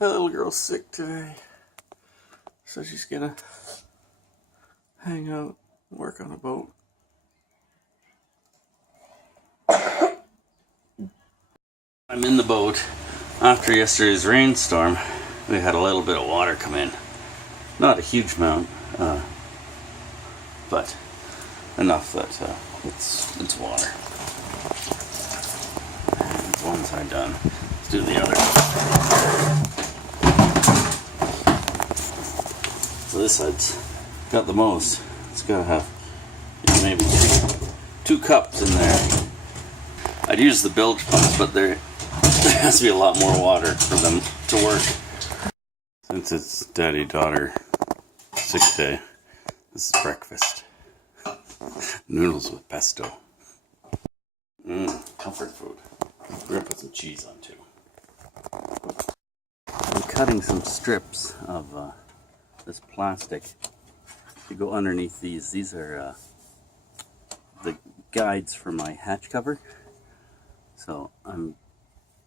My little girl's sick today, so she's gonna hang out and work on a boat. I'm in the boat. After yesterday's rainstorm, we had a little bit of water come in. Not a huge amount, but enough that it's water. That's one side done. Let's do the other. So this side's got the most. It's got to have maybe two cups in there. I'd use the bilge pumps, but there has to be a lot more water for them to work. Since it's daddy-daughter sick day, this is breakfast. Noodles with pesto. Comfort food. We're gonna put some cheese on too. I'm cutting some strips of this plastic to go underneath these. These are the guides for my hatch cover. So I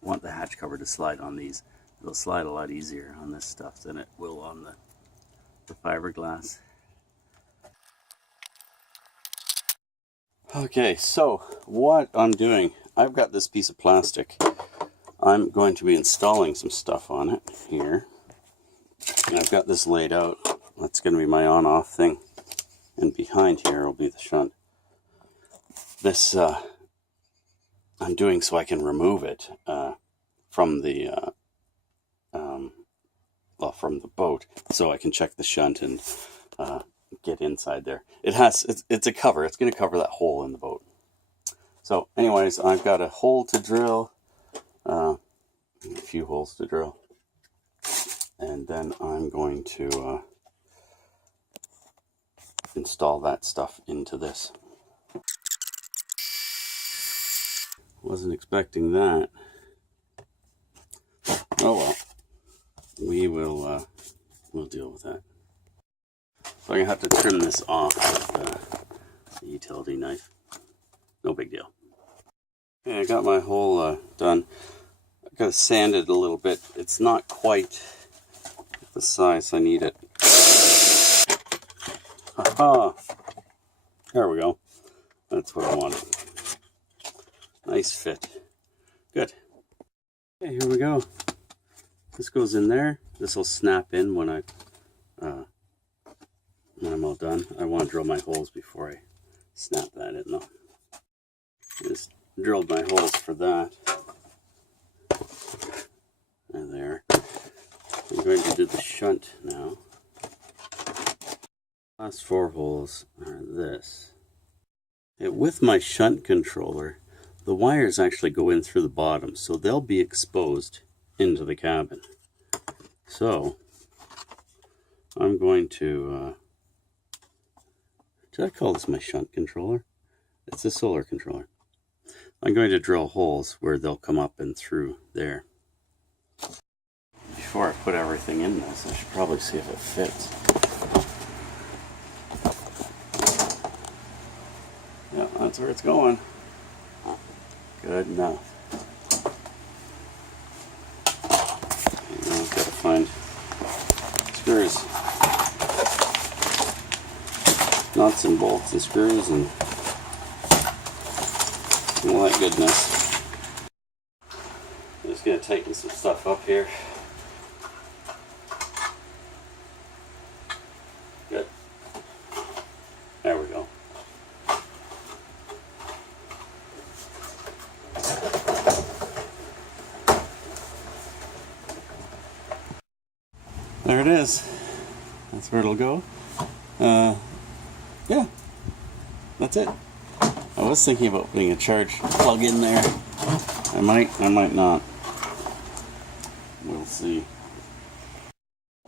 want the hatch cover to slide on these. It'll slide a lot easier on this stuff than it will on the fiberglass. Okay, so what I'm doing, I've got this piece of plastic. I'm going to be installing some stuff on it here. And I've got this laid out. That's going to be my on-off thing. And behind here will be the shunt. This I'm doing so I can remove it from the boat, so I can check the shunt and get inside there. It's a cover. It's going to cover that hole in the boat. So anyways, I've got a hole to drill, a few holes to drill, and then I'm going to install that stuff into this. Wasn't expecting that. Oh well, we'll deal with that. So I'm gonna have to trim this off with the utility knife. No big deal. Okay, I got my hole done. I got to sand it a little bit. It's not quite the size I need it. Aha! There we go. That's what I wanted. Nice fit. Good. Okay, here we go. This goes in there. This will snap in when I'm all done. I want to drill my holes before I snap that in though. Just drilled my holes for that. And there. I'm going to do the shunt now. Last 4 holes are this. With my shunt controller, the wires actually go in through the bottom, so they'll be exposed into the cabin. So I'm going to, did I call this my shunt controller? It's a solar controller. I'm going to drill holes where they'll come up and through there. Before I put everything in this, I should probably see if it fits. Yeah, that's where it's going. Good enough. Now I've got to find screws, nuts and bolts and screws and all that goodness. I'm just going to tighten some stuff up here. Good. There we go. There it is. That's where it'll go. Yeah, that's it. I was thinking about putting a charge plug in there. I might not. We'll see.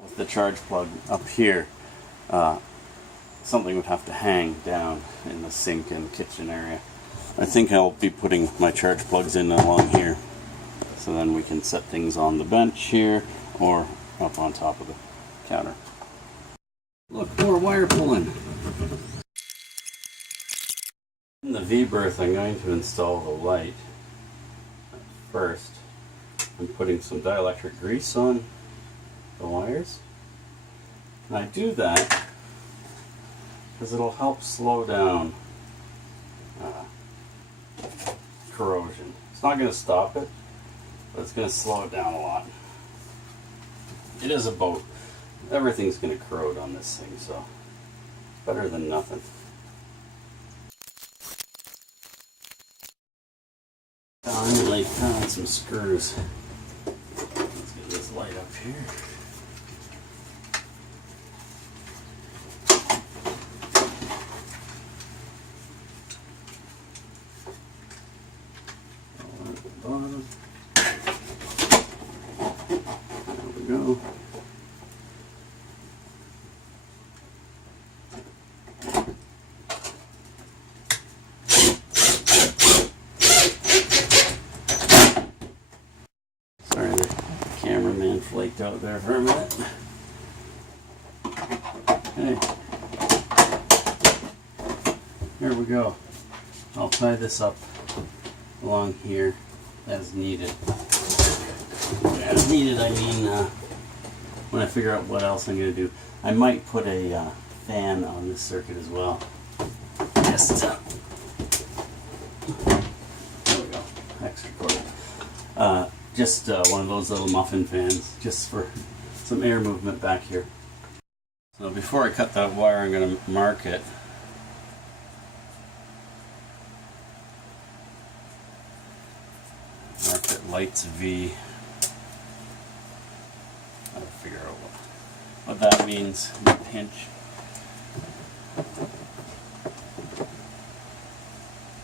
With the charge plug up here, something would have to hang down in the sink and kitchen area. I think I'll be putting my charge plugs in along here, so then we can set things on the bench here or up on top of the counter. Look, more wire pulling. In the V-berth, I'm going to install the light. First, I'm putting some dielectric grease on the wires. And I do that because it'll help slow down corrosion. It's not going to stop it, but it's going to slow it down a lot. It is a boat. Everything's going to corrode on this thing, so it's better than nothing. I'm like found some screws. Let's get this light up here. At the bottom. There we go. Cameraman flaked out there for a minute. Okay. Here we go. I'll tie this up along here as needed. As needed, I mean when I figure out what else I'm going to do. I might put a fan on this circuit as well. Just there we go. Extra cord. Just one of those little muffin fans, just for some air movement back here. So before I cut that wire, I'm going to mark it. Mark it lights V. I'll figure out what that means. Pinch.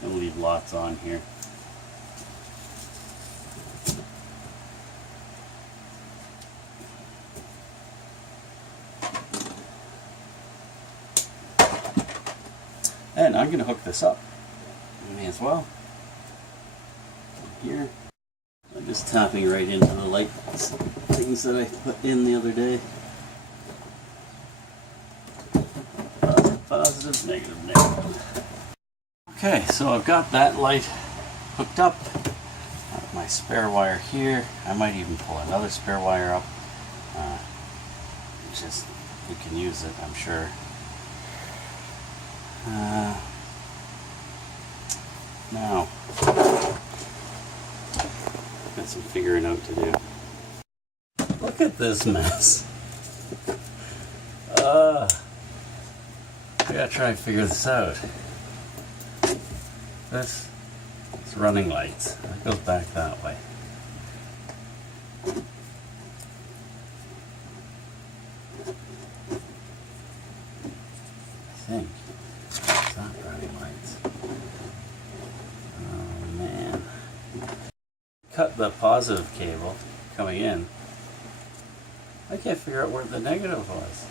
I'll leave lots on here. And I'm going to hook this up. May as well. Here. I'm just tapping right into the light things that I put in the other day. Positive, positive, negative, negative. Okay, so I've got that light hooked up. Got my spare wire here. I might even pull another spare wire up. Just, we can use it, I'm sure. Now, got some figuring out to do. Look at this mess. I gotta try and figure this out. This is running lights. It goes back that way. I think. It's not running lights. Oh man. Cut the positive cable coming in. I can't figure out where the negative was.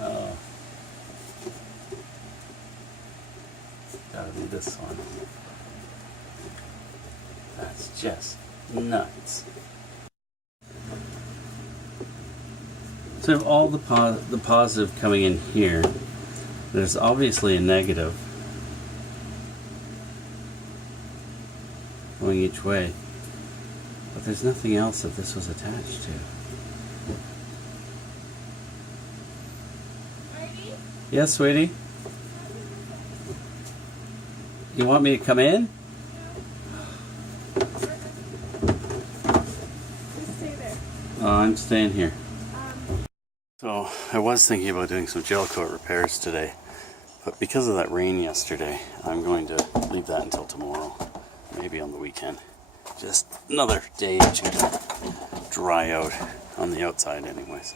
Oh. Gotta be this one. That's just nuts. So I have all the positive coming in here. There's obviously a negative going each way, but there's nothing else that this was attached to. Ready? Yes, sweetie? You want me to come in? Just stay there. I'm staying here. So I was thinking about doing some gel coat repairs today, but because of that rain yesterday, I'm going to leave that until tomorrow, maybe on the weekend. Just another day or two to dry out on the outside anyways.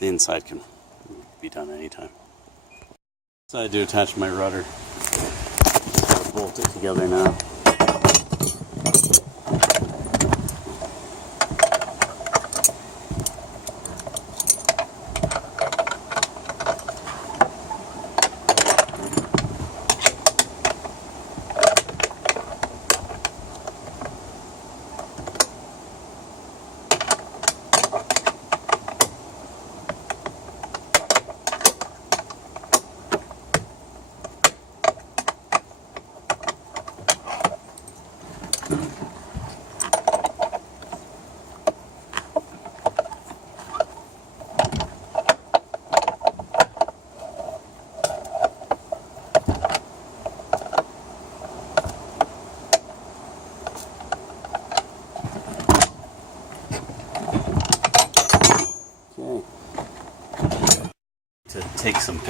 The inside can be done anytime. So I do attach my rudder. Just bolt it together now.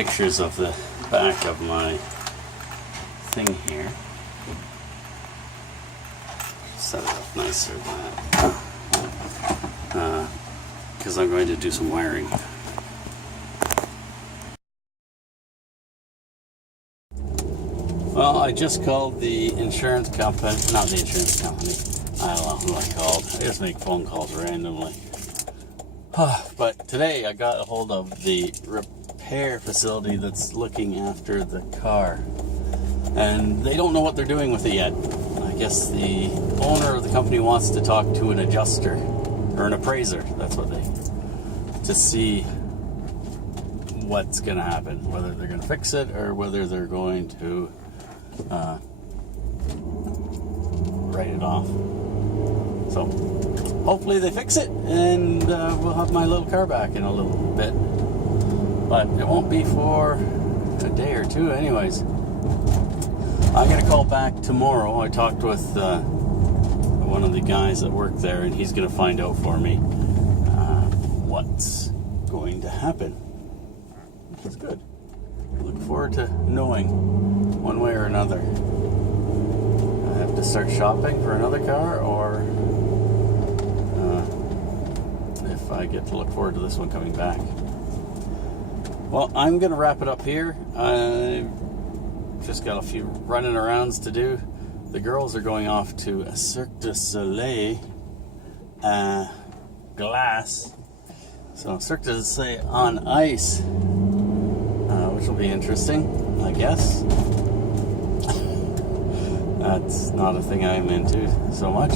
pictures of the back of my thing here. Set it up nicer than that. Because I'm going to do some wiring. Well, I just called the insurance company, not the insurance company, I don't know who I called. I just make phone calls randomly. But today I got a hold of the repair facility that's looking after the car. And they don't know what they're doing with it yet. I guess the owner of the company wants to talk to an adjuster, or an appraiser, that's what they, to see what's going to happen, whether they're going to fix it or whether they're going to write it off. So hopefully they fix it and we'll have my little car back in a little bit, but it won't be for a day or two anyways. I'm going to call back tomorrow. I talked with one of the guys that work there, and he's going to find out for me what's going to happen, which is good. I look forward to knowing one way or another. I have to start shopping for another car, or if I get to look forward to this one coming back. Well, I'm going to wrap it up here. Just got a few running arounds to do. The girls are going off to a Cirque du Soleil glass. So Cirque du Soleil on ice, which will be interesting, I guess. That's not a thing I'm into so much,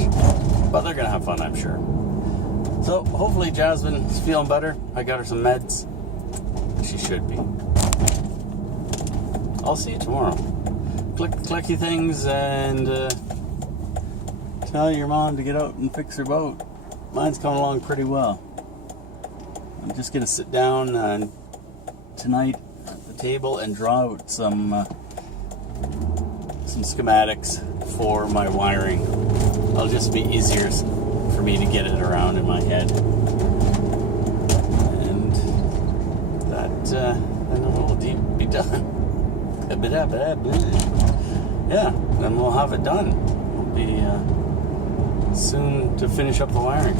but they're gonna have fun, I'm sure. So hopefully Jasmine's feeling better. I got her some meds. She should be. I'll see you tomorrow. Clicky things, and tell your mom to get out and fix her boat. Mine's coming along pretty well. I'm just gonna sit down tonight at the table and draw out some schematics for my wiring. It'll just be easier for me to get it around in my head, and that then it will be done. Yeah, then we'll have it done. We'll be soon to finish up the wiring.